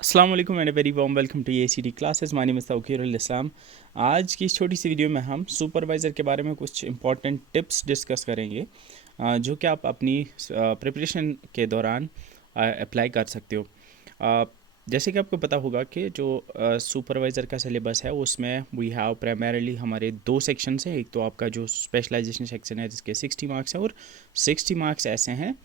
अस्सलाम वालेकुम and very warm welcome to ACT classes. My name is Tauqirul Islam. आज की इस छोटी सी वीडियो में हम सुपरवाइज़र के बारे में कुछ इंपॉर्टेंट टिप्स डिस्कस करेंगे, जो कि आप अपनी प्रिपरेशन के दौरान अप्लाई कर सकते हो। जैसे कि आपको पता होगा कि जो सुपरवाइज़र का सिलेबस है उसमें वी हैव प्राइमरीली हमारे दो सेक्शंस हैं। एक तो आपका जो स्पेशलाइजेशन सेक्शन है जिसके 60 मार्क्स हैं, और 60 मार्क्स ऐसे हैं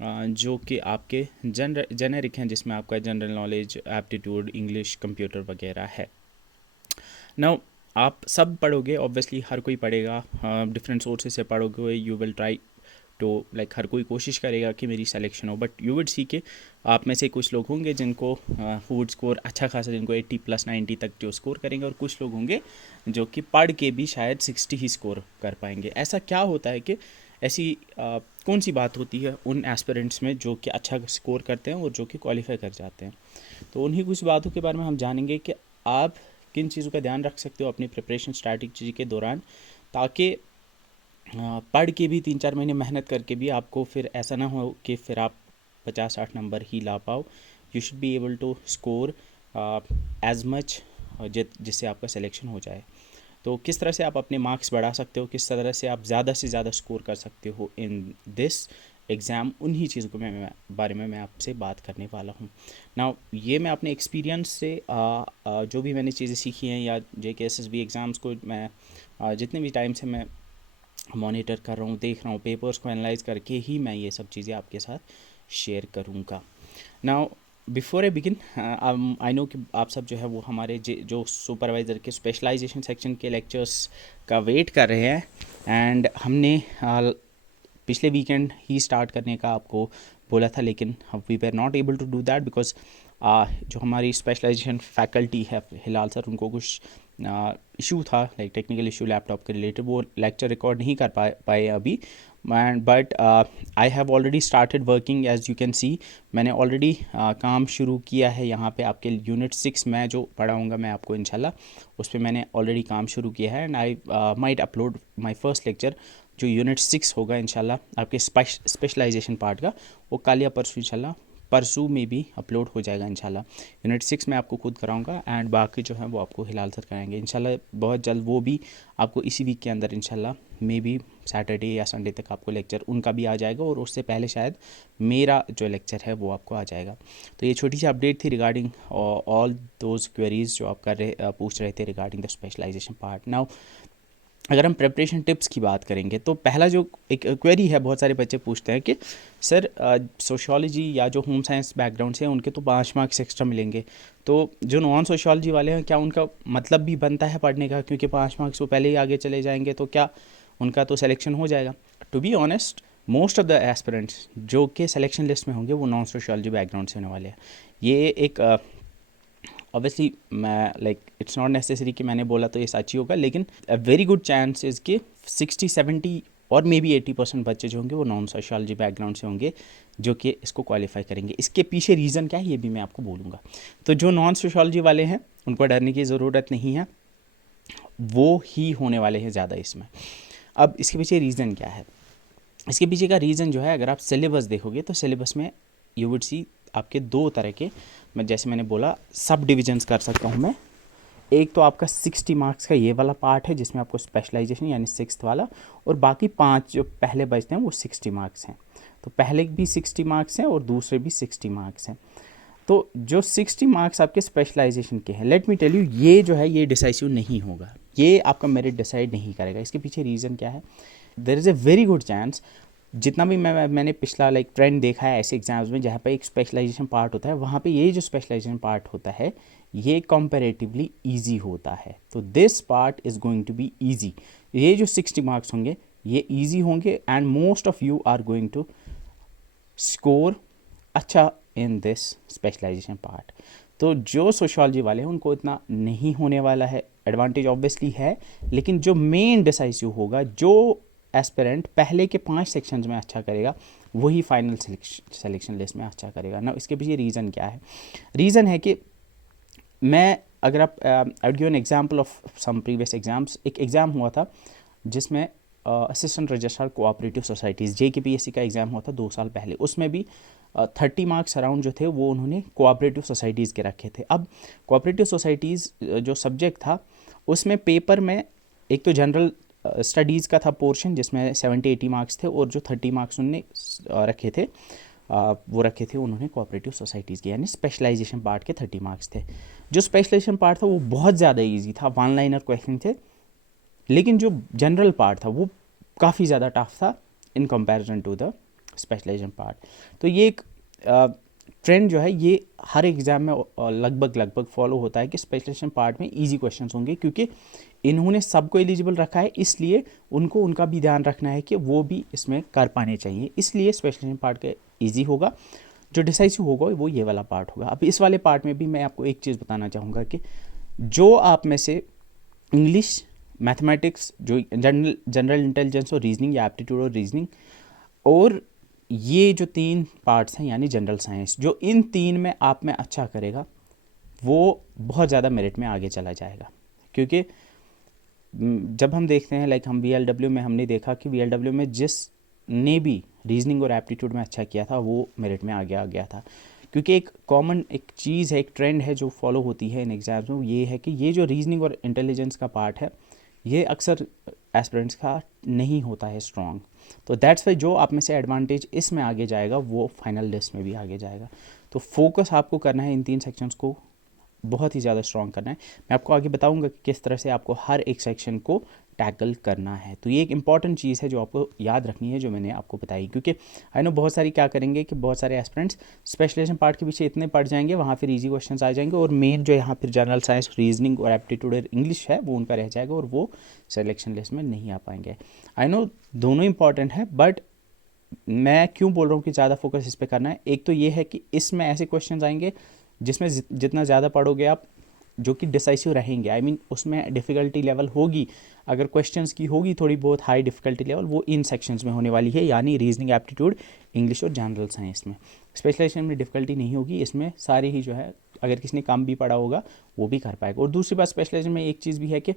जो कि आपके जेनेरिक हैं, जिसमें आपका general knowledge, aptitude, English, computer वगैरह है। नाउ आप सब पढ़ोगे, ऑब्वियसली हर कोई पढ़ेगा, डिफरेंट सोर्सेज से पढ़ोगे। यू विल ट्राई तो लाइक हर कोई कोशिश करेगा कि मेरी सिलेक्शन हो, बट यू वुड सी के आप में से कुछ लोग होंगे जिनको हु वुड स्कोर अच्छा खासा, जिनको 80 प्लस 90 तक जो स्कोर करेंगे, और कुछ लोग होंगे जो कि पढ़ के भी शायद 60 ही स्कोर कर पाएंगे। ऐसा क्या होता है कि ऐसी कौन सी बात होती है उन एस्पिरेंट्स में जो कि अच्छा स्कोर करते हैं और जो कि क्वालिफाई कर जाते हैं? तो उन्हीं कुछ बातों के बारे में हम जानेंगे कि आप किन चीज़ों का ध्यान रख सकते हो अपनी प्रिपरेशन स्ट्रैटेजी के दौरान, ताकि पढ़ के भी 3-4 महीने मेहनत करके भी आपको फिर ऐसा ना हो कि फिर आप 50-60 नंबर ही ला पाओ। You should be able to score as much जिससे आपका सिलेक्शन हो जाए। तो किस तरह से आप अपने मार्क्स बढ़ा सकते हो, किस तरह से आप ज़्यादा से ज़्यादा स्कोर कर सकते हो इन दिस एग्ज़ाम, उन्हीं चीज़ों को मैं बारे में मैं आपसे बात करने वाला हूँ। ना ये मैं अपने एक्सपीरियंस से जो भी मैंने चीज़ें सीखी हैं, या JKSSB एग्ज़ाम्स को मैं जितने भी टाइम से मैं मॉनिटर कर रहा हूँ, देख रहा हूँ, पेपर्स को एनालाइज करके ही मैं ये सब चीज़ें आपके साथ शेयर करूँगा। Now before I begin, I know कि आप सब जो है वो हमारे जो सुपरवाइज़र के स्पेशलाइजेशन सेक्शन के लेक्चर्स का वेट कर रहे हैं, एंड हमने पिछले वीकेंड ही स्टार्ट करने का आपको बोला था, लेकिन we were not able to do that because जो हमारी स्पेशलाइजेशन फैकल्टी है हिलाल सर, उनको कुछ इशू था, लाइक टेक्निकल इशू लैपटॉप के रिलेटेड, वो लेक्चर रिकॉर्ड नहीं कर पाए अभी। And but I have already started working, as you can see मैंने ऑलरेडी काम शुरू किया है यहाँ पे आपके यूनिट 6 में जो पढ़ाऊँगा मैं आपको इंशाल्लाह, उस पर मैंने ऑलरेडी काम शुरू किया है। And I might upload my first lecture जो यूनिट 6 होगा इंशाल्लाह आपके स्पेशलाइजेशन पार्ट का, वो कल या परसों इंशाल्लाह, परसों में भी अपलोड हो जाएगा इंशाल्लाह। यूनिट 6 में आपको खुद कराऊंगा, एंड बाकी जो है वो आपको हिलाल सर कराएंगे इंशाल्लाह बहुत जल्द। वो भी आपको इसी वीक के अंदर इंशाल्लाह मे बी सैटरडे या संडे तक आपको लेक्चर उनका भी आ जाएगा, और उससे पहले शायद मेरा जो लेक्चर है वो आपको आ जाएगा। तो ये छोटी सी अपडेट थी रिगार्डिंग ऑल दोज क्वेरीज जो आप पूछ रहे थे regarding the specialisation part. Now अगर हम प्रिपरेशन टिप्स की बात करेंगे, तो पहला जो एक क्वेरी है, बहुत सारे बच्चे पूछते हैं कि सर सोशियोलॉजी या जो होम साइंस बैकग्राउंड से हैं उनके तो 5 मार्क्स एक्स्ट्रा मिलेंगे, तो जो नॉन सोशियोलॉजी वाले हैं क्या उनका मतलब भी बनता है पढ़ने का, क्योंकि 5 मार्क्स वो पहले ही आगे चले जाएंगे, तो क्या उनका तो सिलेक्शन हो जाएगा? To be honest, most of the aspirants जो कि सिलेक्शन लिस्ट में होंगे वो नॉन सोशियोलॉजी बैकग्राउंड से होने वाले हैं। ये एक ऑब्वियसली मैं लाइक इट्स नॉट नेसेसरी कि मैंने बोला तो ये सच ही होगा, लेकिन a very good chance is कि 60-70 और मे बी 80% बच्चे जो होंगे वो नॉन सोशियोलॉजी बैकग्राउंड से होंगे जो कि इसको क्वालिफाई करेंगे। इसके पीछे रीज़न क्या है ये भी मैं आपको बोलूँगा। तो जो नॉन सोशियोलॉजी वाले हैं उनको डरने की ज़रूरत नहीं है, वो ही होने वाले हैं ज़्यादा इसमें। अब इसके पीछे रीज़न क्या है? इसके पीछे का रीज़न जो है, अगर आप सिलेबस देखोगे तो सिलेबस में यू वुड सी आपके दो तरह के, मैं जैसे मैंने बोला, सब डिविजन्स कर सकता हूँ मैं। एक तो आपका 60 मार्क्स का ये वाला पार्ट है जिसमें आपको स्पेशलाइजेशन यानी 6th वाला, और बाकी 5 जो पहले बचते हैं वो 60 मार्क्स हैं। तो पहले भी 60 मार्क्स हैं और दूसरे भी 60 मार्क्स हैं। तो जो 60 मार्क्स आपके स्पेशलाइजेशन के हैं, लेट मी टेल यू, ये जो है ये डिसाइसिव नहीं होगा, ये आपका मेरिट डिसाइड नहीं करेगा। इसके पीछे रीज़न क्या है? There is a very good chance, जितना भी मैंने पिछला लाइक ट्रेंड देखा है ऐसे एग्जाम्स में जहाँ पे एक स्पेशलाइजेशन पार्ट होता है, वहाँ पे ये जो स्पेशलाइजेशन पार्ट होता है ये कंपैरेटिवली इजी होता है। तो this part is going to be easy. ये जो 60 मार्क्स होंगे ये इजी होंगे, and most of you are going to score अच्छा इन दिस स्पेशलाइजेशन पार्ट। तो जो सोशियोलॉजी वाले हैं उनको इतना नहीं होने वाला है, एडवांटेज ऑब्वियसली है, लेकिन जो मेन डिसाइसिव होगा, जो एस्पिरेंट पहले के 5 सेक्शंस में अच्छा करेगा वही फाइनल सिलेक्शन लिस्ट में अच्छा करेगा ना। इसके पीछे रीज़न क्या है? रीज़न है कि मैं अगर आप I give an example of some previous exams. एक एग्ज़ाम हुआ था जिसमें assistant registrar cooperative societies JKPSC का एग्ज़ाम हुआ था 2 साल पहले। उसमें भी 30 मार्क्स अराउंड जो थे वो उन्होंने कोऑपरेटिव सोसाइटीज़ के रखे थे। अब कोऑपरेटिव सोसाइटीज़ जो सब्जेक्ट था उसमें पेपर में एक तो जनरल स्टडीज़ का था पोर्शन जिसमें 70-80 मार्क्स थे, और जो 30 मार्क्स उन्होंने रखे थे वो रखे थे उन्होंने कोऑपरेटिव सोसाइटीज़ के, यानी स्पेशलाइजेशन पार्ट के 30 मार्क्स थे। जो स्पेशलाइजेशन पार्ट था वो बहुत ज़्यादा ईजी था, वन लाइनर क्वेश्चन थे, लेकिन जो जनरल पार्ट था वो काफ़ी ज़्यादा टफ था in comparison to the specialisation part. तो ये एक ट्रेंड जो है ये हर एग्ज़ाम में लगभग फॉलो होता है कि स्पेशलाइजेशन पार्ट में इजी क्वेश्चंस होंगे, क्योंकि इन्होंने सबको एलिजिबल रखा है, इसलिए उनको उनका भी ध्यान रखना है कि वो भी इसमें कर पाने चाहिए, इसलिए स्पेशलाइजेशन पार्ट का ईजी होगा। जो डिसाइसिव होगा वो ये वाला पार्ट होगा। अब इस वाले पार्ट में भी मैं आपको एक चीज़ बताना चाहूँगा कि जो आप में से इंग्लिश, मैथमेटिक्स, जो जनरल इंटेलिजेंस और रीजनिंग या एप्टीट्यूड और रीजनिंग, और ये जो 3 पार्ट्स हैं यानी जनरल साइंस, जो इन 3 में आप में अच्छा करेगा वो बहुत ज़्यादा मेरिट में आगे चला जाएगा। क्योंकि जब हम देखते हैं लाइक हम VLW में हमने देखा कि VLW में जिसने भी रीजनिंग और एप्टीट्यूड में अच्छा किया था वो मेरिट में आगे आ गया था। क्योंकि एक कॉमन एक चीज़ है, एक ट्रेंड है जो फॉलो होती है इन एग्जाम्स में, ये है कि ये जो रीजनिंग और इंटेलिजेंस का पार्ट है ये अक्सर एस्पिरेंट्स का नहीं होता है स्ट्रॉन्ग। तो दैट्स वाई जो आप में से एडवांटेज इसमें आगे जाएगा वो फाइनल लिस्ट में भी आगे जाएगा। तो फोकस आपको करना है इन 3 सेक्शंस को बहुत ही ज़्यादा स्ट्रॉन्ग करना है। मैं आपको आगे बताऊंगा कि किस तरह से आपको हर एक सेक्शन को टैकल करना है। तो ये एक इंपॉर्टेंट चीज़ है जो आपको याद रखनी है, जो मैंने आपको बताई। क्योंकि आई नो बहुत सारी क्या करेंगे कि बहुत सारे एस्पिरेंट्स स्पेशलाइजेशन पार्ट के पीछे इतने पढ़ जाएंगे, वहाँ फिर इजी क्वेश्चंस आ जाएंगे, और मेन जो यहाँ फिर जनरल साइंस, रीजनिंग और एप्टीट्यूड और इंग्लिश है वो उनका रह जाएगा और वो सिलेक्शन लिस्ट में नहीं आ पाएंगे। आई नो दोनों इंपॉर्टेंट है, बट मैं क्यों बोल रहा हूँ कि ज़्यादा फोकस इस पर करना है, एक तो ये है कि इसमें ऐसे क्वेश्चन आएंगे जिसमें जितना ज़्यादा पढ़ोगे आप जो कि डिसाइसिव रहेंगे, आई मीन उसमें डिफ़िकल्टी लेवल होगी, अगर क्वेश्चंस की होगी थोड़ी बहुत हाई डिफ़िकल्टी लेवल, वो इन सेक्शंस में होने वाली है, यानी रीजनिंग, एप्टीट्यूड, इंग्लिश और जनरल साइंस में। स्पेशलाइजेशन में डिफ़िकल्टी नहीं होगी, इसमें सारे ही जो है अगर किसी ने कम भी पढ़ा होगा वो भी कर पाएगा। और दूसरी बात स्पेशलाइजेशन में एक चीज़ भी है कि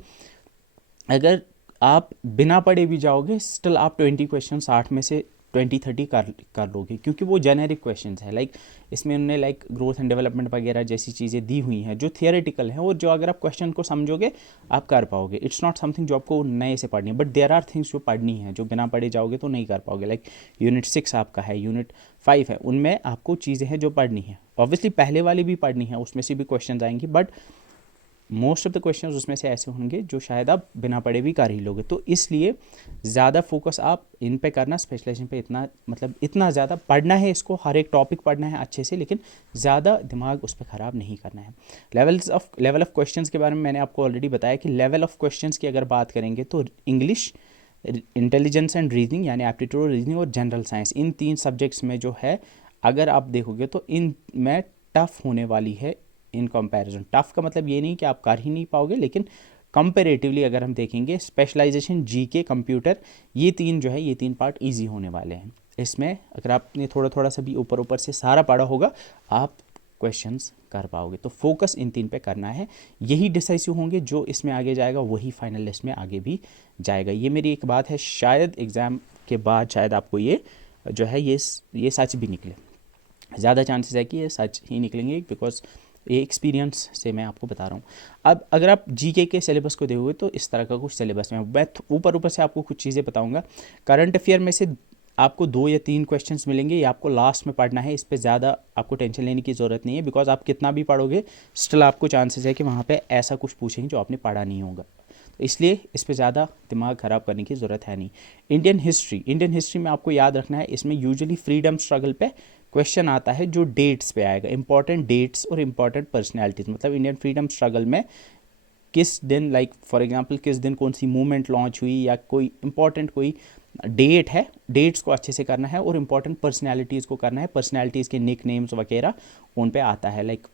अगर आप बिना पढ़े भी जाओगे स्टिल आप 20 क्वेश्चन 60 में से 20-30 कर लोगे, क्योंकि वो जेनेरिक क्वेश्चंस है। लाइक इसमें उन्होंने लाइक ग्रोथ एंड डेवलपमेंट वगैरह जैसी चीज़ें दी हुई हैं जो थियोरेटिकल हैं, और जो अगर आप क्वेश्चन को समझोगे आप कर पाओगे। इट्स नॉट समथिंग जो आपको नए से पढ़नी है, बट देयर आर थिंग्स जो पढ़नी है जो बिना पढ़े जाओगे तो नहीं कर पाओगे। लाइक यूनिट 6 आपका है, यूनिट 5 है, उनमें आपको चीज़ें हैं जो पढ़नी है। ऑब्वियसली पहले वाली भी पढ़नी है, उसमें से भी क्वेश्चन आएंगी, but most of the question उसमें से ऐसे होंगे जो शायद आप बिना पढ़े भी कर ही लोगे। तो इसलिए ज़्यादा फोकस आप इन पे करना, स्पेशलाइजेशन पे इतना मतलब इतना ज़्यादा पढ़ना है, इसको हर एक टॉपिक पढ़ना है अच्छे से, लेकिन ज़्यादा दिमाग उस पर ख़राब नहीं करना है। लेवल ऑफ क्वेश्चंस के बारे में मैंने आपको ऑलरेडी बताया कि लेवल ऑफ क्वेश्चंस की अगर बात करेंगे तो इंग्लिश, इंटेलिजेंस एंड रीजनिंग यानी एप्टीट्यूड और रीजनिंग और जनरल साइंस, इन 3 सब्जेक्ट्स में जो है अगर आप देखोगे तो इन में टफ होने वाली है इन कंपैरिजन। टफ का मतलब ये नहीं कि आप कर ही नहीं पाओगे, लेकिन कंपैरेटिवली अगर हम देखेंगे स्पेशलाइजेशन, जीके, कंप्यूटर, ये 3 जो है ये 3 पार्ट इजी होने वाले हैं। इसमें अगर आपने थोड़ा सा भी ऊपर से सारा पढ़ा होगा आप क्वेश्चंस कर पाओगे। तो फोकस इन 3 पे करना है, यही डिसाइसिव होंगे, जो इसमें आगे जाएगा वही फाइनल लिस्ट में आगे भी जाएगा। ये मेरी एक बात है, शायद एग्ज़ाम के बाद शायद आपको ये जो है ये सच भी निकले, ज़्यादा चांसेस है कि ये सच ही निकलेंगे, बिकॉज ये एक्सपीरियंस से मैं आपको बता रहा हूँ। अब अगर आप जीके के सिलेबस को देखोगे तो इस तरह का कुछ सिलेबस में मैं ऊपर से आपको कुछ चीज़ें बताऊँगा। करंट अफेयर में से आपको 2 या 3 क्वेश्चंस मिलेंगे, ये आपको लास्ट में पढ़ना है, इस पर ज़्यादा आपको टेंशन लेने की ज़रूरत नहीं है, बिकॉज आप कितना भी पढ़ोगे स्टिल आपको चांसेस है कि वहाँ पे ऐसा कुछ पूछेंगे जो आपने पढ़ा नहीं होगा। तो इसलिए इस पर ज़्यादा दिमाग ख़राब करने की ज़रूरत है नहीं। इंडियन हिस्ट्री में आपको याद रखना है, इसमें यूजुअली फ्रीडम स्ट्रगल पे क्वेश्चन आता है जो डेट्स पे आएगा, इंपॉर्टेंट डेट्स और इंपॉर्टेंट पर्सनैलिटीज़। मतलब इंडियन फ्रीडम स्ट्रगल में किस दिन, लाइक फॉर एग्जांपल किस दिन कौन सी मूवमेंट लॉन्च हुई, या कोई इंपॉर्टेंट कोई डेट है, डेट्स को अच्छे से करना है, और इंपॉर्टेंट पर्सनैलिटीज़ को करना है, पर्सनैलिटीज़ के निक नेम्स वगैरह उन पे आता है। Like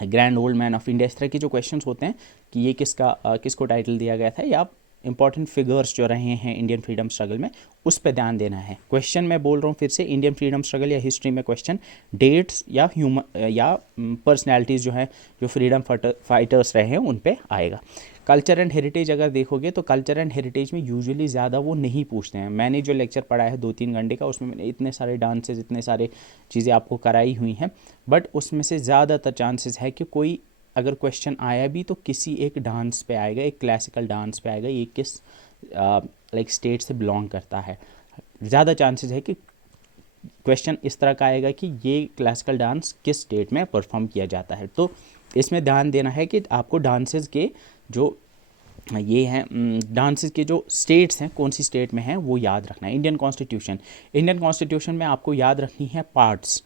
grand old man of India, इस तरह के जो क्वेश्चंस होते हैं कि ये किसको टाइटल दिया गया था, या इंपॉर्टेंट फिगर्स जो रहे हैं इंडियन फ्रीडम स्ट्रगल में, उस पर ध्यान देना है। क्वेश्चन मैं बोल रहा हूँ फिर से, इंडियन फ्रीडम स्ट्रगल या हिस्ट्री में क्वेश्चन डेट्स या पर्सनैलिटीज़ जो हैं जो फ्रीडम फाइटर्स रहे हैं उन पे आएगा। कल्चर एंड हेरिटेज अगर देखोगे तो कल्चर एंड हेरिटेज में यूजुअली ज़्यादा वो नहीं पूछते हैं। मैंने जो लेक्चर पढ़ा है 2-3 घंटे का, उसमें मैंने इतने सारे डांसेस, इतने सारे चीज़ें आपको कराई हुई हैं, बट उसमें से ज़्यादातर चांसेस है कि कोई अगर क्वेश्चन आया भी तो किसी एक डांस पे आएगा, एक क्लासिकल डांस पे आएगा, ये किस लाइक स्टेट से बिलोंग करता है। ज़्यादा चांसेस है कि क्वेश्चन इस तरह का आएगा कि ये क्लासिकल डांस किस स्टेट में परफॉर्म किया जाता है। तो इसमें ध्यान देना है कि आपको डांसेस के जो ये हैं, डांसेस के जो स्टेट्स हैं, कौन सी स्टेट में हैं वो याद रखना है। इंडियन कॉन्स्टिट्यूशन में आपको याद रखनी है parts.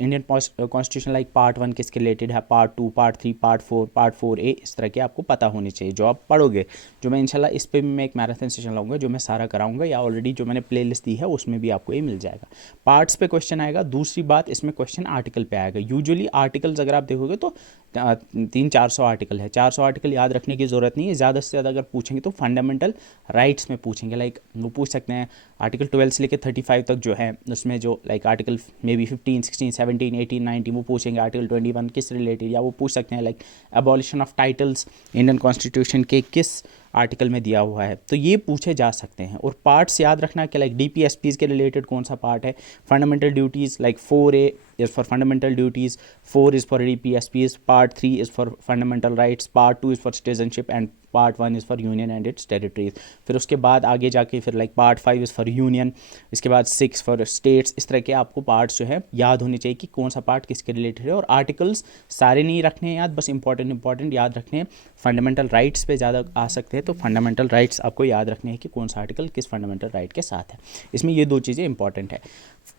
Indian constitution like part 1 किसके रिलेटेड है, पार्ट 2, पार्ट 3, पार्ट 4A, इस तरह के आपको पता होने चाहिए जो आप पढ़ोगे। जो मैं इंशाल्लाह इस पे भी मैं एक मैराथन सेशन लाऊंगा, जो मैं सारा कराऊंगा, या ऑलरेडी जो मैंने प्लेलिस्ट दी है उसमें भी आपको ये मिल जाएगा। पार्ट्स पे क्वेश्चन आएगा। दूसरी बात, इसमें क्वेश्चन आर्टिकल पे आएगा। यूजुअली आर्टिकल्स अगर आप देखोगे तो 300-400 आर्टिकल है। 400 आर्टिकल याद रखने की ज़रूरत नहीं है। ज़्यादा से ज़्यादा अगर पूछेंगे तो फंडामेंटल राइट्स में पूछेंगे। लाइक वो पूछ सकते हैं आर्टिकल 12 से लेकर 35 तक जो है, उसमें जो लाइक आर्टिकल मे बी 15, 16, 17, 18, 19 वो पूछेंगे। आर्टिकल 21 किस रिलेटेड, या वो पूछ सकते हैं like abolition of titles Indian constitution के किस आर्टिकल में दिया हुआ है, तो ये पूछे जा सकते हैं। और पार्ट्स याद रखना कि लाइक DPSPs के रिलेटेड कौन सा पार्ट है। Fundamental duties like 4A is for fundamental duties, 4 is for DPSPs, part 3 is for fundamental rights, part 2 is for citizenship, and part 1 is for union and it's territories. फिर उसके बाद आगे जाके फिर like part 5 is for union, इसके बाद 6 for states. इस तरह के आपको पार्ट्स जो है याद होने चाहिए कि कौन सा पार्ट किसके रिलेटेड है। और आर्टिकल्स सारे नहीं रखने हैं याद, बस इंपॉर्टेंट याद रखने हैं। फंडामेंटल राइट्स पे ज़्यादा आ सकते हैं, तो फंडामेंटल राइट्स आपको याद रखने हैं कि कौन सा आर्टिकल किस फंडामेंटल राइट के साथ है। इसमें ये 2 चीज़ें इंपॉर्टेंट है।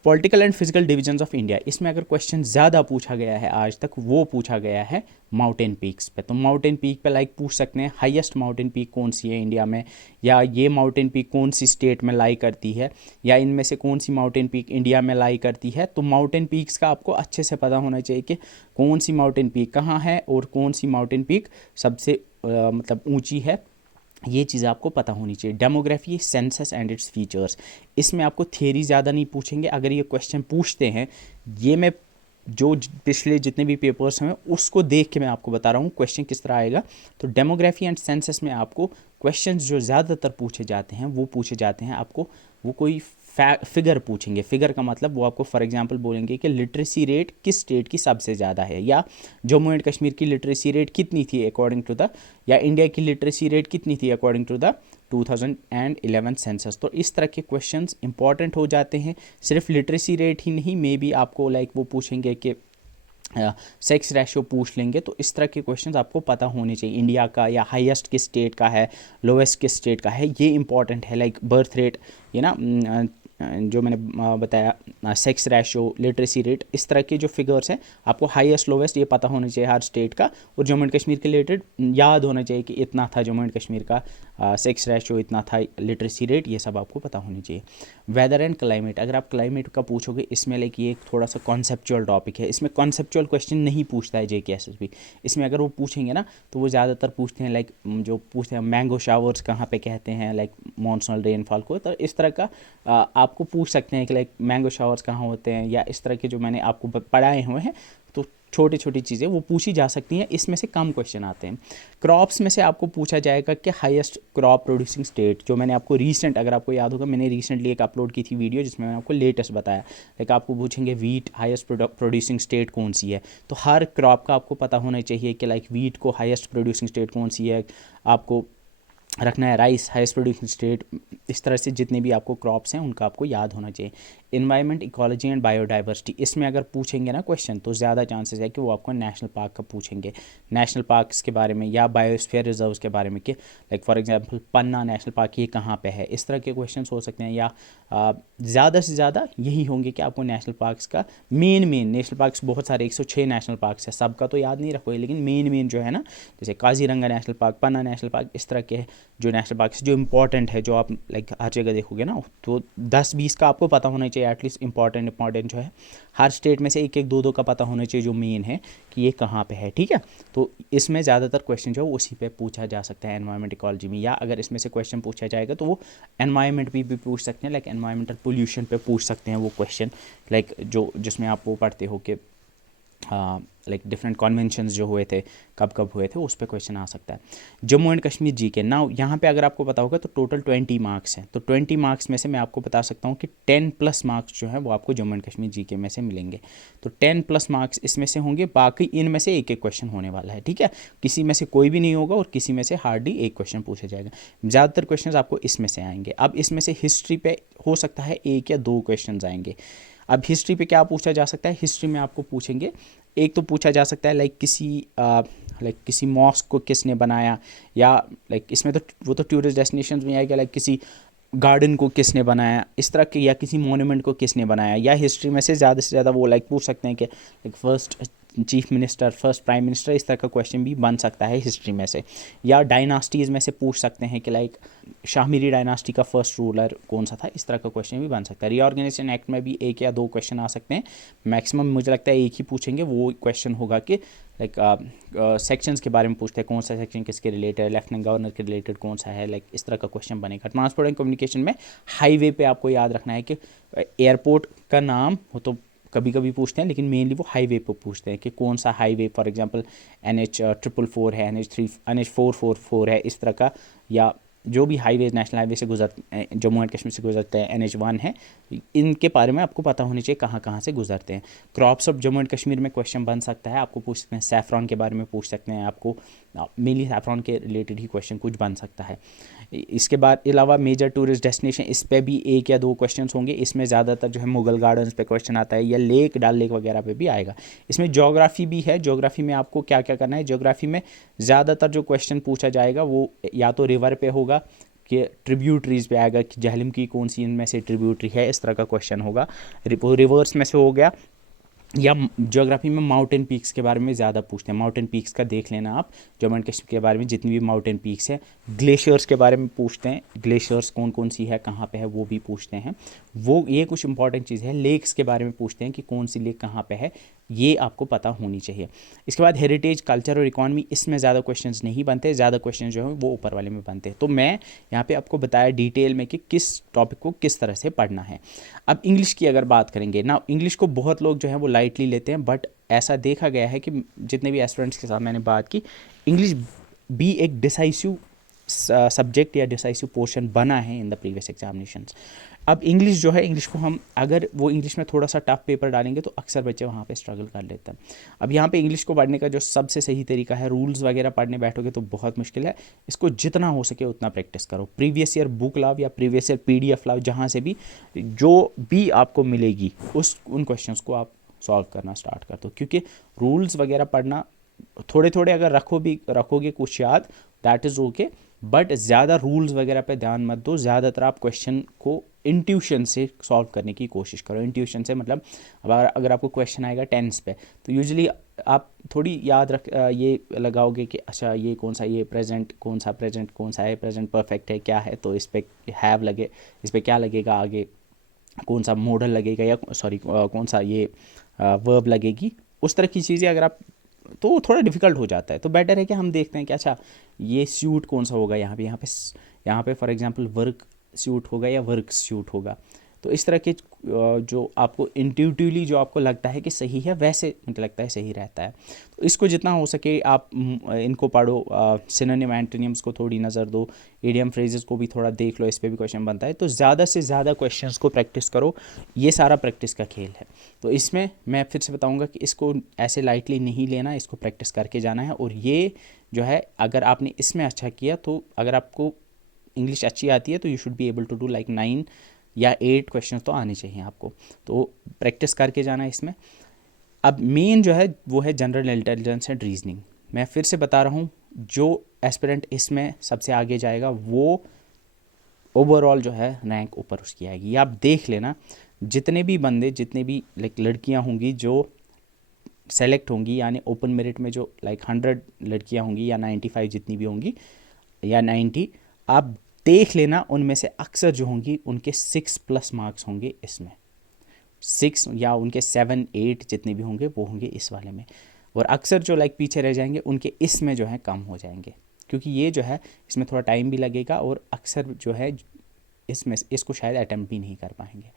Political and physical divisions of India, इसमें अगर क्वेश्चन ज़्यादा पूछा गया है आज तक, वो पूछा गया है माउंटेन पीक्स पे। तो माउंटेन पीक पे लाइक पूछ सकते हैं हाईएस्ट माउंटेन पीक कौन सी है इंडिया में, या ये माउंटेन पीक कौन सी स्टेट में लाई करती है, या इनमें से कौन सी माउंटेन पीक इंडिया में लाई करती है। तो माउंटेन पीक्स का आपको अच्छे से पता होना चाहिए कि कौन सी माउंटेन पीक कहाँ है और कौन सी माउंटेन पीक सबसे मतलब ऊँची है। ये चीज़ें आपको पता होनी चाहिए। Demography, census and its features, इसमें आपको थियरी ज़्यादा नहीं पूछेंगे। अगर ये क्वेश्चन पूछते हैं, ये मैं जो पिछले जितने भी पेपर्स हैं उसको देख के मैं आपको बता रहा हूँ क्वेश्चन किस तरह आएगा। तो डेमोग्राफी एंड सेंसस में आपको क्वेश्चंस जो ज़्यादातर पूछे जाते हैं वो पूछे जाते हैं आपको, वो कोई फिगर पूछेंगे। फिगर का मतलब वो आपको फॉर एग्जांपल बोलेंगे कि लिटरेसी रेट किस स्टेट की सबसे ज़्यादा है, या जम्मू एंड कश्मीर की लिटरेसी रेट कितनी थी अकॉर्डिंग टू द, या इंडिया की लिटरेसी रेट कितनी थी अकॉर्डिंग टू द 2011 सेंसस। तो इस तरह के क्वेश्चंस इंपॉर्टेंट हो जाते हैं। सिर्फ लिटरेसी रेट ही नहीं, मे बी आपको लाइक वो पूछेंगे कि सेक्स रेशियो पूछ लेंगे। तो इस तरह के क्वेश्चंस आपको पता होने चाहिए। इंडिया का या हाईएस्ट किस स्टेट का है, लोएस्ट किस स्टेट का है, ये इंपॉर्टेंट है। लाइक बर्थ रेट, ये ना जो मैंने बताया, सेक्स रेशियो, लिटरेसी रेट, इस तरह के जो फिगर्स हैं आपको हाईएस्ट लोवेस्ट ये पता होना चाहिए हर स्टेट का। और जम्मू एंड कश्मीर के रिलेटेड याद होना चाहिए कि इतना था जम्मू एंड कश्मीर का सेक्स रेशियो, इतना था लिटरेसी रेट, ये सब आपको पता होनी चाहिए। वेदर एंड क्लाइमेट, अगर आप क्लाइमेट का पूछोगे, इसमें लाइक ये एक थोड़ा सा कॉन्सेप्चुअल टॉपिक है। इसमें कॉन्सेप्चुअल क्वेश्चन नहीं पूछता है JKSSB। इसमें अगर वो पूछेंगे ना तो वो ज़्यादातर पूछते हैं लाइक जो पूछते हैं मैंगो शावर्स कहाँ पे कहते हैं, लाइक मॉनसूनल रेनफॉल को। तो इस तरह का आपको पूछ सकते हैं कि लाइक मैंगो शावर्स कहाँ होते हैं, या इस तरह के जो मैंने आपको पढ़ाए हुए हैं। तो छोटी छोटी चीज़ें वो पूछी जा सकती हैं। इसमें से कम क्वेश्चन आते हैं। क्रॉप्स में से आपको पूछा जाएगा कि हाईएस्ट क्रॉप प्रोड्यूसिंग स्टेट, जो मैंने आपको रीसेंट, अगर आपको याद होगा, मैंने रिसेंटली एक अपलोड की थी वीडियो जिसमें मैंने आपको लेटेस्ट बताया। लाइक आपको पूछेंगे वीट हाईएस्ट प्रोड्यूसिंग स्टेट कौन सी है। तो हर क्रॉप का आपको पता होना चाहिए कि लाइक वीट को हाईएस्ट प्रोड्यूसिंग स्टेट कौन सी है, आपको रखना है राइस हाईएस्ट प्रोड्यूसिंग स्टेट। इस तरह से जितने भी आपको क्रॉप्स हैं उनका आपको याद होना चाहिए। इन्वायरमेंट, इकोलॉजी एंड बायोडाइवर्सिटी, इसमें अगर पूछेंगे ना क्वेश्चन तो ज़्यादा चांसेस है कि वो आपको नेशनल पार्क का पूछेंगे, नेशनल पार्क्स के बारे में या बायोस्फीयर रिजर्व्स के बारे में कि like for example Panna national park ये कहाँ पे है। इस तरह के क्वेश्चंस हो सकते हैं। या ज़्यादा से ज़्यादा यही होंगे कि आपको नेशनल पार्क्स का मेन नेशनल पार्क्स बहुत सारे 106 नेशनल पार्क्स है, सबका तो याद नहीं रखोगे, लेकिन मेन जो है ना, जैसे काजीरंगा नेशनल पार्क, पन्ना नेशनल पार्क, इस तरह के जो नेशनल पार्क्स जो इंपॉर्टेंट है, जो आप लाइक हर जगह देखोगे ना, तो 10-20 का आपको पता होना चाहिए एटलीस्ट। इंपॉर्टेंट जो है हर स्टेट में से 1-1, 2-2 का पता होना चाहिए जो मेन है कि ये कहाँ पे है, ठीक है। तो इसमें ज़्यादातर क्वेश्चन जो है उसी पे पूछा जा सकता है एनवायरमेंट इकोलॉजी में। या अगर इसमें से क्वेश्चन पूछा जाएगा तो वो एनवायरमेंट भी पूछ सकते हैं, लाइक एनवायरमेंटल पोल्यूशन पे पूछ सकते हैं वो क्वेश्चन, लाइक जो जिसमें आप वो पढ़ते हो कि लाइक डिफरेंट कॉन्वेंशंस जो हुए थे, कब कब हुए थे, उस पर क्वेश्चन आ सकता है। जम्मू एंड कश्मीर जी के नाउ यहाँ पे अगर आपको पता होगा तो टोटल 20 मार्क्स हैं। तो 20 मार्क्स में से मैं आपको बता सकता हूँ कि 10+ मार्क्स जो है वो आपको जम्मू एंड कश्मीर जी के में से मिलेंगे। तो 10+ मार्क्स इसमें से होंगे, बाकी इनमें से एक एक क्वेश्चन होने वाला है, ठीक है। किसी में से कोई भी नहीं होगा और किसी में से हार्डली एक क्वेश्चन पूछा जाएगा। ज़्यादातर क्वेश्चन आपको इसमें से आएंगे। अब इसमें से हिस्ट्री पे हो सकता है 1 या 2 क्वेश्चन आएंगे। अब हिस्ट्री पे क्या पूछा जा सकता है, हिस्ट्री में आपको पूछेंगे, एक तो पूछा जा सकता है लाइक किसी मॉस्क को किसने बनाया, या लाइक इसमें तो वो तो टूरिस्ट डेस्टिनेशन में आएगा, लाइक किसी गार्डन को किसने बनाया, इस तरह के, या किसी मोन्यूमेंट को किसने बनाया। या हिस्ट्री में से ज़्यादा वो लाइक पूछ सकते हैं कि like first chief minister, first prime minister, इस तरह का क्वेश्चन भी बन सकता है हिस्ट्री में से। या डायनास्टीज़ में से पूछ सकते हैं कि लाइक शाहमीरी डायनास्टी का फर्स्ट रूलर कौन सा था, इस तरह का क्वेश्चन भी बन सकता है। रीऑर्गेनाइजेशन एक्ट में भी 1 या 2 क्वेश्चन आ सकते हैं, मैक्सिमम मुझे लगता है एक ही पूछेंगे। वो क्वेश्चन होगा कि लाइक सेक्शंस के बारे में पूछते हैं, कौन सा सेक्शन किसके रिलेटेड है, लेफ्टिनेंट गवर्नर के रिलेटेड कौन सा है, लाइक इस तरह का क्वेश्चन बनेगा। ट्रांसपोर्ट एंड कम्युनिकेशन में हाईवे पे आपको याद रखना है कि एयरपोर्ट का नाम हो तो कभी कभी पूछते हैं, लेकिन मेनली वो हाईवे पे पूछते हैं कि कौन सा हाईवे, फॉर एग्जांपल NH444 है, NH444 है, इस तरह का। या जो भी हाईवे नेशनल हाईवे से जम्मू एंड कश्मीर से गुजरते हैं, NH1 है, इनके बारे में आपको पता होनी चाहिए कहाँ कहाँ से गुजरते हैं। Crops of Jammu and Kashmir में क्वेश्चन बन सकता है, आपको पूछ सकते हैं। सैफरॉन के बारे में पूछ सकते हैं, आपको मेनली सैफरॉन के रिलेटेड ही क्वेश्चन कुछ बन सकता है। इसके बाद अलावा मेजर टूरिस्ट डेस्टिनेशन, इस पे भी 1 या 2 क्वेश्चन होंगे। इसमें ज़्यादातर जो है मुगल गार्डन्स पे क्वेश्चन आता है, या डल लेक वगैरह पे भी आएगा। इसमें ज्योग्राफी भी है। ज्योग्राफी में आपको क्या क्या करना है, ज्योग्राफी में ज़्यादातर जो क्वेश्चन पूछा जाएगा वो या तो रिवर पे होगा, कि ट्रिब्यूटरीज पे आएगा कि झेलम की कौन सी इनमें से ट्रिब्यूटरी है, इस तरह का क्वेश्चन होगा। रिवर्स में से हो गया, या ज्योग्राफी में माउंटेन पीक्स के बारे में ज़्यादा पूछते हैं। माउंटेन पीक्स का देख लेना आप, जम्मू एंड कश्मीर के बारे में जितनी भी माउंटेन पीक्स हैं। ग्लेशियर्स के बारे में पूछते हैं, ग्लेशियर्स कौन कौन सी है, कहाँ पे है, वो भी पूछते हैं। वो ये कुछ इंपॉर्टेंट चीज़ है। लेक्स के बारे में पूछते हैं कि कौन सी लेक कहाँ पे है, ये आपको पता होनी चाहिए। इसके बाद हेरिटेज, कल्चर और इकॉनमी, इसमें ज़्यादा क्वेश्चंस नहीं बनते, ज़्यादा क्वेश्चन जो है वो ऊपर वाले में बनते हैं। तो मैं यहाँ पे आपको बताया डिटेल में कि किस टॉपिक को किस तरह से पढ़ना है। अब इंग्लिश की अगर बात करेंगे ना, इंग्लिश को बहुत लोग जो है वो लाइटली लेते हैं, बट ऐसा देखा गया है कि जितने भी एस्पिरेंट्स के साथ मैंने बात की, इंग्लिश भी एक डिसाइसिव सब्जेक्ट या डिसाइसिव पोर्शन बना है इन द प्रीवियस एग्जामिनेशंस। अब इंग्लिश जो है, इंग्लिश को हम अगर वो इंग्लिश में थोड़ा सा टफ पेपर डालेंगे तो अक्सर बच्चे वहाँ पे स्ट्रगल कर लेते हैं। अब यहाँ पे इंग्लिश को पढ़ने का जो सबसे सही तरीका है, रूल्स वगैरह पढ़ने बैठोगे तो बहुत मुश्किल है। इसको जितना हो सके उतना प्रैक्टिस करो। प्रीवियस ईयर बुक लाओ या प्रीवियस ईयर PDF लाओ, जहाँ से भी जो भी आपको मिलेगी उन क्वेश्चंस को आप सॉल्व करना स्टार्ट कर दो। क्योंकि रूल्स वगैरह पढ़ना थोड़े थोड़े अगर रखोगे कुछ याद, दैट इज़ ओके, बट ज़्यादा रूल्स वगैरह पे ध्यान मत दो। ज़्यादातर आप क्वेश्चन को इंट्यूशन से सॉल्व करने की कोशिश करो। इंट्यूशन से मतलब अगर आपको क्वेश्चन आएगा टेंस पे, तो यूजुअली आप थोड़ी ये लगाओगे कि अच्छा ये कौन सा, ये प्रेजेंट कौन सा है, प्रेजेंट परफेक्ट है क्या है, तो इस पर हैव लगे, इस पर क्या लगेगा आगे, कौन सा मॉडल लगेगा, या सॉरी कौन सा ये वर्ब लगेगी, उस तरह की चीज़ें अगर आप, तो थोड़ा डिफिकल्ट हो जाता है। तो बेटर है कि हम देखते हैं कि अच्छा ये सूट कौन सा होगा, यहाँ पे फॉर एग्जांपल वर्क सूट होगा या वर्क सूट होगा। तो इस तरह के जो आपको इंट्यूटिवली जो आपको लगता है कि सही है, वैसे मुझे लगता है सही रहता है। तो इसको जितना हो सके आप इनको पढ़ो। सिनोनिम एंटोनिम्स को थोड़ी नज़र दो, इडियम फ्रेजेस को भी थोड़ा देख लो, इस पर भी क्वेश्चन बनता है। तो ज़्यादा से ज़्यादा क्वेश्चंस को प्रैक्टिस करो, ये सारा प्रैक्टिस का खेल है। तो इसमें मैं फिर से बताऊंगा कि इसको ऐसे लाइटली नहीं लेना, इसको प्रैक्टिस करके जाना है। और ये जो है, अगर आपने इसमें अच्छा किया, तो अगर आपको इंग्लिश अच्छी आती है तो you should be able to do like 9 या 8 क्वेश्चन तो आने चाहिए आपको। तो प्रैक्टिस करके जाना है इसमें। अब मेन जो है वो है जनरल इंटेलिजेंस एंड रीजनिंग। मैं फिर से बता रहा हूँ, जो एस्पिरेंट इसमें सबसे आगे जाएगा वो ओवरऑल जो है रैंक ऊपर उसकी आएगी। आप देख लेना, जितने भी लाइक लड़कियाँ होंगी जो सेलेक्ट होंगी, यानी ओपन मेरिट में जो लाइक 100 लड़कियाँ होंगी, या 95 जितनी भी होंगी, या 90, आप देख लेना उनमें से अक्सर जो होंगी उनके 6+ मार्क्स होंगे इसमें। 6 या उनके 7, 8 जितने भी होंगे वो होंगे इस वाले में। और अक्सर जो लाइक पीछे रह जाएंगे उनके इसमें जो है कम हो जाएंगे, क्योंकि ये जो है इसमें थोड़ा टाइम भी लगेगा, और अक्सर जो है इसको शायद अटैम्प्ट भी नहीं कर पाएंगे।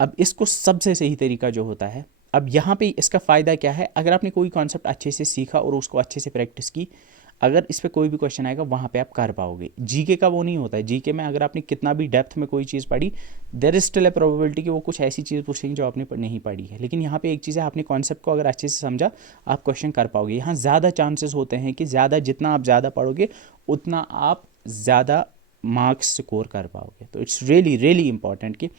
अब इसको सबसे सही तरीका जो होता है, अब यहाँ पे इसका फ़ायदा क्या है, अगर आपने कोई कॉन्सेप्ट अच्छे से सीखा और उसको अच्छे से प्रैक्टिस की, अगर इस पर कोई भी क्वेश्चन आएगा वहाँ पे आप कर पाओगे। जीके का वो नहीं होता है, जीके में अगर आपने कितना भी डेप्थ में कोई चीज़ पढ़ी, there is still a probability कि वो कुछ ऐसी चीज़ पूछेंगे जो आपने नहीं पढ़ी है। लेकिन यहाँ पे एक चीज़ है, आपने कॉन्सेप्ट को अगर अच्छे से समझा, आप क्वेश्चन कर पाओगे। यहाँ ज़्यादा चांसेस होते हैं कि जितना आप ज़्यादा पढ़ोगे उतना आप ज़्यादा मार्क्स स्कोर कर पाओगे। तो इट्स रियली रियली इंपॉर्टेंट कि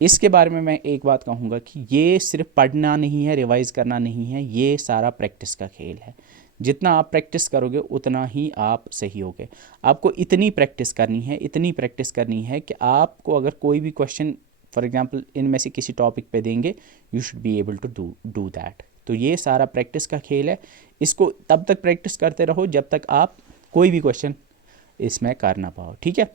इसके बारे में मैं एक बात कहूँगा कि ये सिर्फ पढ़ना नहीं है, रिवाइज़ करना नहीं है, ये सारा प्रैक्टिस का खेल है। जितना आप प्रैक्टिस करोगे उतना ही आप सही होगे। आपको इतनी प्रैक्टिस करनी है, इतनी प्रैक्टिस करनी है कि आपको अगर कोई भी क्वेश्चन फॉर एग्जांपल इनमें से किसी टॉपिक पे देंगे, you should be able to do that. तो ये सारा प्रैक्टिस का खेल है। इसको तब तक प्रैक्टिस करते रहो जब तक आप कोई भी क्वेश्चन इसमें कर ना पाओ, ठीक है।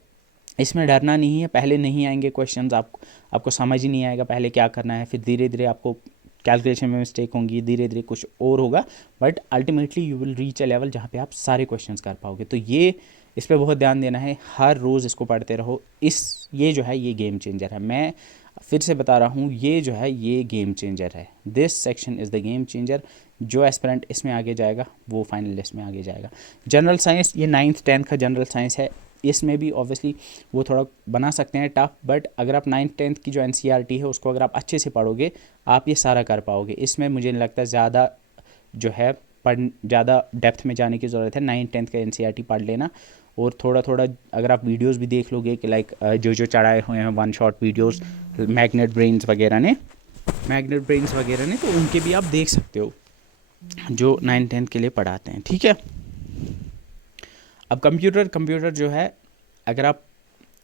इसमें डरना नहीं है, पहले नहीं आएंगे क्वेश्चंस, आपको समझ ही नहीं आएगा पहले क्या करना है, फिर धीरे धीरे आपको कैलकुलेशन में मिस्टेक होंगी, धीरे धीरे कुछ और होगा, but ultimately you will reach a level जहाँ पे आप सारे क्वेश्चंस कर पाओगे। तो ये इस पर बहुत ध्यान देना है, हर रोज़ इसको पढ़ते रहो। ये जो है ये गेम चेंजर है। मैं फिर से बता रहा हूँ, ये जो है ये गेम चेंजर है। This section is the game changer. जो एस्पिरेंट इसमें आगे जाएगा वो फाइनल लिस्ट में आगे जाएगा। जनरल साइंस, ये 9th 10th का जनरल साइंस है। इसमें भी ऑब्वियसली वो थोड़ा बना सकते हैं टफ, बट अगर आप 9th 10th की जो NCERT है उसको अगर आप अच्छे से पढ़ोगे, आप ये सारा कर पाओगे। इसमें मुझे नहीं लगता ज़्यादा जो है ज़्यादा डेप्थ में जाने की ज़रूरत है। 9th 10th का NCERT पढ़ लेना, और थोड़ा थोड़ा अगर आप वीडियोस भी देख लोगे कि लाइक जो चढ़ाए हुए हैं 1 शॉट वीडियोस मैग्नेट ब्रेन्स वगैरह ने, तो उनके भी आप देख सकते हो जो 9th 10th के लिए पढ़ाते हैं, ठीक है। अब कंप्यूटर जो है, अगर आप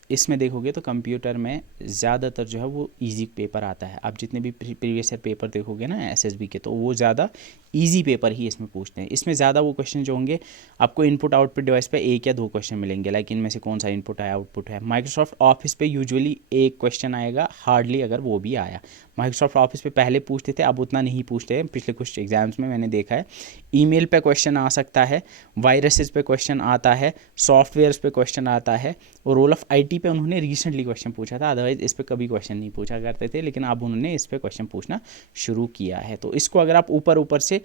इसमें देखोगे तो कंप्यूटर में ज़्यादातर जो है वो इजी पेपर आता है। आप जितने भी प्रीवियस ईयर पेपर देखोगे ना SSB के, तो वो ज़्यादा इजी पेपर ही इसमें पूछते हैं। इसमें ज़्यादा वो क्वेश्चन जो होंगे, आपको इनपुट आउटपुट डिवाइस पे 1 या 2 क्वेश्चन मिलेंगे, लाइक इनमें से कौन सा इनपुट है आउटपुट है। माइक्रोसॉफ्ट ऑफिस पे यूजुअली 1 क्वेश्चन आएगा, हार्डली अगर वो भी आया। माइक्रोसॉफ्ट ऑफिस पे पहले पूछते थे, अब उतना नहीं पूछते हैं। पिछले कुछ एग्जाम्स में मैंने देखा है ईमेल पे क्वेश्चन आ सकता है, वायरसेस पे क्वेश्चन आता है, सॉफ्टवेयर्स पे क्वेश्चन आता है, और रोल ऑफ IT पे उन्होंने रिसेंटली क्वेश्चन पूछा था। अदरवाइज इस पे कभी क्वेश्चन नहीं पूछा करते थे, लेकिन अब उन्होंने इस पे क्वेश्चन पूछना शुरू किया है। तो इसको अगर आप ऊपर से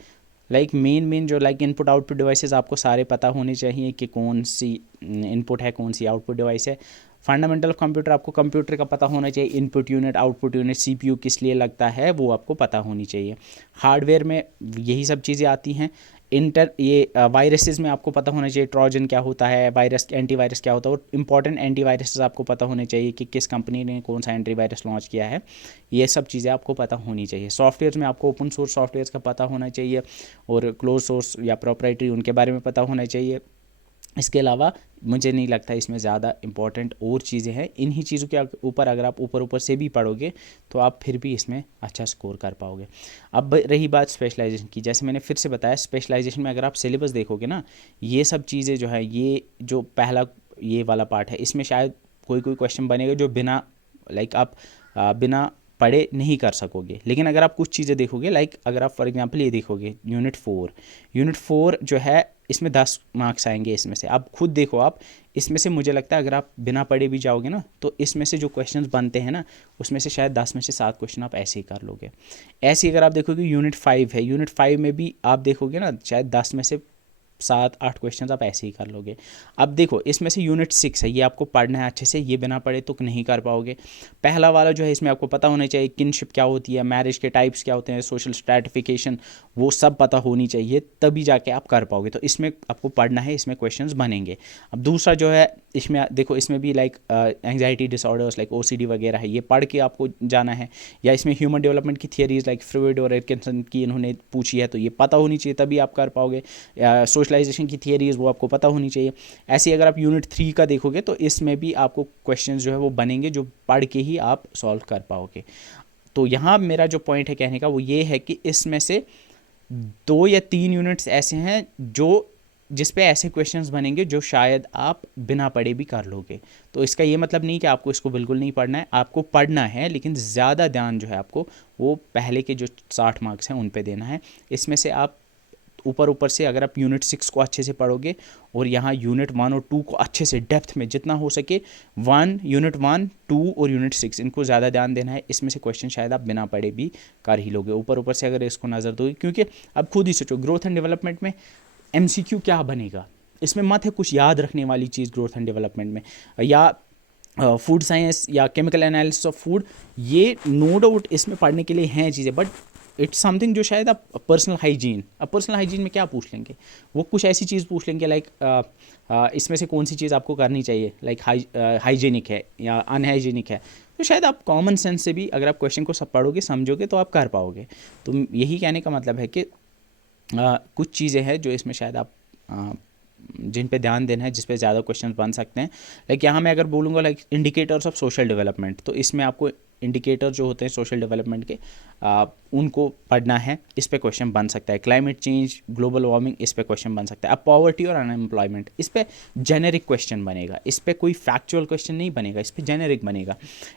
लाइक मेन जो लाइक इनपुट आउटपुट डिवाइसेस आपको सारे पता होने चाहिए कि कौन सी इनपुट है, कौन सी आउटपुट डिवाइस है। फंडामेंटल ऑफ कंप्यूटर, आपको कंप्यूटर का पता होना चाहिए, input unit output unit, CPU किस लिए लगता है वो आपको पता होनी चाहिए। हार्डवेयर में यही सब चीज़ें आती हैं। वायरसेस में आपको पता होना चाहिए ट्रोजन क्या होता है, वायरस एंटीवायरस क्या होता है, और इंपॉर्टेंट एंटीवायरसेस आपको पता होने चाहिए कि किस कंपनी ने कौन सा एंटीवायरस लॉन्च किया है। ये सब चीज़ें आपको पता होनी चाहिए। सॉफ्टवेयर में आपको ओपन सोर्स सॉफ्टवेयर का पता होना चाहिए, और क्लोज सोर्स या प्रोप्राइटरी उनके बारे में पता होना चाहिए। इसके अलावा मुझे नहीं लगता इसमें ज़्यादा इंपॉर्टेंट और चीज़ें हैं। इन्हीं चीज़ों के ऊपर अगर आप ऊपर से भी पढ़ोगे तो आप फिर भी इसमें अच्छा स्कोर कर पाओगे। अब रही बात स्पेशलाइजेशन की, जैसे मैंने फिर से बताया, स्पेशलाइजेशन में अगर आप सिलेबस देखोगे ना, ये सब चीज़ें जो है, ये जो पहला ये वाला पार्ट है, इसमें शायद कोई क्वेश्चन बनेगा जो बिना बिना पढ़े नहीं कर सकोगे। लेकिन अगर आप कुछ चीज़ें देखोगे, लाइक अगर आप फॉर एग्जांपल ये देखोगे यूनिट 4 जो है, इसमें 10 मार्क्स आएंगे। इसमें से आप खुद देखो, आप इसमें से मुझे लगता है अगर आप बिना पढ़े भी जाओगे ना, तो इसमें से जो क्वेश्चंस बनते हैं ना, उसमें से शायद 10 में से 7 क्वेश्चन आप ऐसे ही कर लोगे। ऐसे ही अगर आप देखोगे यूनिट 5 है, यूनिट 5 में भी आप देखोगे ना, शायद 10 में से 7-8 क्वेश्चन आप ऐसे ही कर लोगे। अब देखो इसमें से यूनिट 6 है, ये आपको पढ़ना है अच्छे से, ये बिना पढ़े तो नहीं कर पाओगे। पहला वाला जो है, इसमें आपको पता होना चाहिए किनशिप क्या होती है, मैरिज के टाइप्स क्या होते हैं, सोशल स्ट्रैटिफिकेशन, वो सब पता होनी चाहिए, तभी जाके आप कर पाओगे। तो इसमें आपको पढ़ना है, इसमें क्वेश्चंस बनेंगे। अब दूसरा जो है, इसमें देखो, इसमें भी like anxiety disorders like OCD वगैरह है, ये पढ़ के आपको जाना है। या इसमें ह्यूमन डेवलपमेंट की थियरीज लाइक फ्रॉइड और एटकिंसन की इन्होंने पूछी है, तो ये पता होनी चाहिए, तभी आप कर पाओगे। सोशलाइजेशन की थियरीज वो आपको पता होनी चाहिए। ऐसे ही अगर आप यूनिट 3 का देखोगे, तो इसमें भी आपको क्वेश्चन जो है वो बनेंगे, जो पढ़ के ही आप सॉल्व कर पाओगे। तो यहाँ मेरा जो पॉइंट है कहने का वो ये है कि इसमें से 2 या 3 यूनिट्स ऐसे हैं जिस पे ऐसे क्वेश्चंस बनेंगे जो शायद आप बिना पढ़े भी कर लोगे। तो इसका ये मतलब नहीं कि आपको इसको बिल्कुल नहीं पढ़ना है, आपको पढ़ना है, लेकिन ज़्यादा ध्यान जो है आपको वो पहले के जो 60 मार्क्स हैं उन पे देना है। इसमें से आप ऊपर ऊपर से अगर आप यूनिट 6 को अच्छे से पढ़ोगे और यहाँ यूनिट 1 और 2 को अच्छे से डेप्थ में जितना हो सके, यूनिट 1, 2 और यूनिट 6 इनको ज़्यादा ध्यान देना है। इसमें से क्वेश्चन शायद आप बिना पढ़े भी कर ही लोगे ऊपर ऊपर से अगर इसको नज़र दोगे, क्योंकि अब खुद ही सोचो ग्रोथ एंड डेवलपमेंट में MCQ क्या बनेगा, इसमें मत है कुछ याद रखने वाली चीज़ ग्रोथ एंड डेवलपमेंट में, या फूड साइंस या केमिकल एनालिसिस ऑफ फूड, ये नो डाउट इसमें पढ़ने के लिए हैं चीज़ें, बट इट्स समथिंग जो शायद आप पर्सनल हाइजीन में क्या पूछ लेंगे, वो कुछ ऐसी चीज़ पूछ लेंगे लाइक इसमें से कौन सी चीज़ आपको करनी चाहिए, लाइक हाइजीनिक है या अनहाइजीनिक है, तो शायद आप कॉमन सेंस से भी अगर आप क्वेश्चन को सब पढ़ोगे समझोगे तो आप कर पाओगे। तो यही कहने का मतलब है कि कुछ चीज़ें हैं जो इसमें शायद आप जिन पे ध्यान देना है, जिस पे ज़्यादा क्वेश्चन बन सकते हैं। लाइक यहाँ मैं अगर बोलूँगा like indicators of social development, तो इसमें आपको इंडिकेटर जो होते हैं सोशल डेवलपमेंट के उनको पढ़ना है, इस पे क्वेश्चन बन सकता है। क्लाइमेट चेंज, ग्लोबल वार्मिंग, इस पे क्वेश्चन बन सकता है। अब पॉवर्टी और अनएम्प्लॉयमेंट, इस पे जेनेरिक क्वेश्चन बनेगा, इस पे कोई फैक्चुअल क्वेश्चन नहीं बनेगा, इस पे जेनेरिक बनेगा।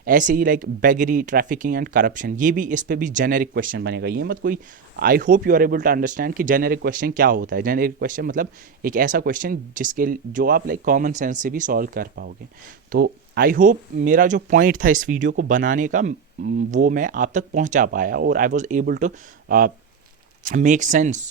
ऐसे ही like beggary, trafficking and corruption, ये भी इस पे भी जेनेरिक क्वेश्चन बनेगा। ये मत कोई, I hope you are able to understand कि जेनेरिक क्वेश्चन क्या होता है। जेनेरिक क्वेश्चन मतलब एक ऐसा क्वेश्चन जिसके जो आप लाइक कॉमन सेंस से भी सॉल्व कर पाओगे। तो आई होप मेरा जो पॉइंट था इस वीडियो को बनाने का वो मैं आप तक पहुंचा पाया, और I was able to make sense.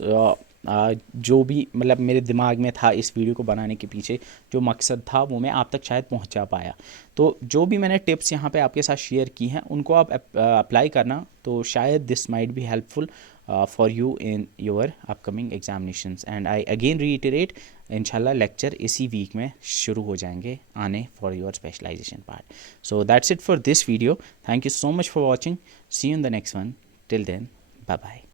जो भी मतलब मेरे दिमाग में था इस वीडियो को बनाने के पीछे जो मकसद था वो मैं आप तक शायद पहुंचा पाया। तो जो भी मैंने टिप्स यहाँ पे आपके साथ शेयर की हैं उनको आप अप्लाई करना, तो शायद this might be helpful for you in your upcoming examinations. And I again reiterate, इंशाल्लाह लेक्चर इसी वीक में शुरू हो जाएंगे आने for your specialisation part. So that's it for this video. Thank you so much for watching. See you in the next one. Till then, bye bye.